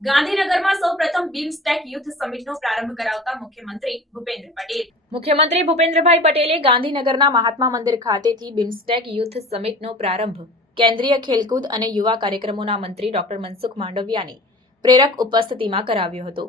ગાંધીનગરમાં સૌ પ્રથમ મુખ્યમંત્રી ભૂપેન્દ્રભાઈ પટેલે ગાંધીનગરના મહાત્મા મંદિર ખાતેથી બિમસ્ટેક યુથ સમિટનો પ્રારંભ કેન્દ્રીય ખેલકૂદ અને યુવા કાર્યક્રમોના મંત્રી ડોક્ટર મનસુખ માંડવિયાની પ્રેરક ઉપસ્થિતિમાં કરાવ્યો હતો.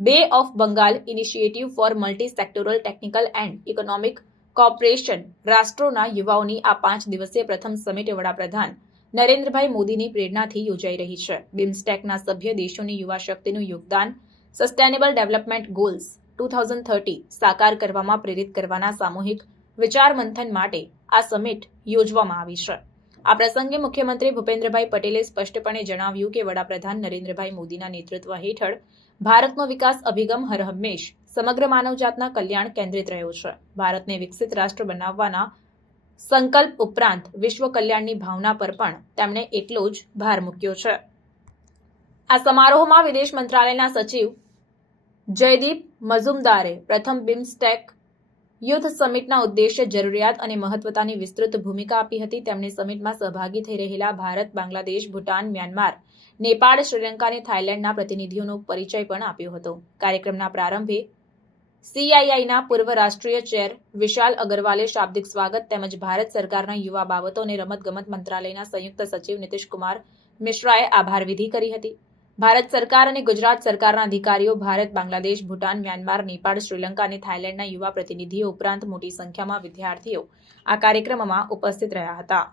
Bay of Bengal initiative for multi sectoral technical and economic corporation રાષ્ટ્રોના યુવાઓની આ પાંચ દિવસીય પ્રથમ સમિટ વડાપ્રધાન નરેન્દ્રભાઈ મોદીની પ્રેરણાથી યોજાઈ રહી છે. બિમ્સટેકના સભ્ય દેશોની યુવા શક્તિનું યોગદાન sustainable development goals two thousand thirty સાકાર કરવામાં પ્રેરિત કરવાના સામૂહિક વિચાર મંથન માટે આ સમિટ યોજવામાં આવી છે. આ પ્રસંગે મુખ્યમંત્રી ભૂપેન્દ્રભાઈ પટેલે સ્પષ્ટપણે જણાવ્યું કે વડાપ્રધાન નરેન્દ્રભાઈ મોદીના નેતૃત્વ હેઠળ ભારતનો વિકાસ અભિગમ હરહંમેશ સમગ્ર માનવજાતના કલ્યાણ કેન્દ્રિત રહ્યો છે. ભારતને વિકસિત રાષ્ટ્ર બનાવવાના સંકલ્પ ઉપરાંત વિશ્વ કલ્યાણની ભાવના પર પણ તેમણે એટલો જ ભાર મૂક્યો છે. આ સમારોહમાં વિદેશ મંત્રાલયના સચિવ જયદીપ મઝુમદારે પ્રથમ બિમસ્ટેક યુથ સમિટના ઉદ્દેશ્ય, જરૂરિયાત અને મહત્વતાની વિસ્તૃત ભૂમિકા આપી હતી. તેમણે સમિટમાં સહભાગી થઈ રહેલા ભારત, બાંગ્લાદેશ, ભૂટાન, મ્યાનમાર, નેપાળ, શ્રીલંકા અને થાઇલેન્ડના પ્રતિનિધિઓનો પરિચય પણ આપ્યો હતો. કાર્યક્રમના પ્રારંભે સીઆઈઆઈના પૂર્વ રાષ્ટ્રીય ચેર વિશાલ અગરવાલે શાબ્દિક સ્વાગત તેમજ ભારત સરકારના યુવા બાબતો અને રમતગમત મંત્રાલયના સંયુક્ત સચિવ નીતિશકુમાર મિશ્રાએ આભાર વિધિ કરી હતી. ભારત સરકાર અને ગુજરાત સરકારના અધિકારીઓ ભારત, બાંગ્લાદેશ, ભૂટાન, મ્યાનમાર, નેપાળ, શ્રીલંકા અને થાઇલેન્ડના યુવા પ્રતિનિધિઓ ઉપરાંત મોટી સંખ્યામાં વિદ્યાર્થીઓ આ કાર્યક્રમમાં ઉપસ્થિત રહ્યા હતા.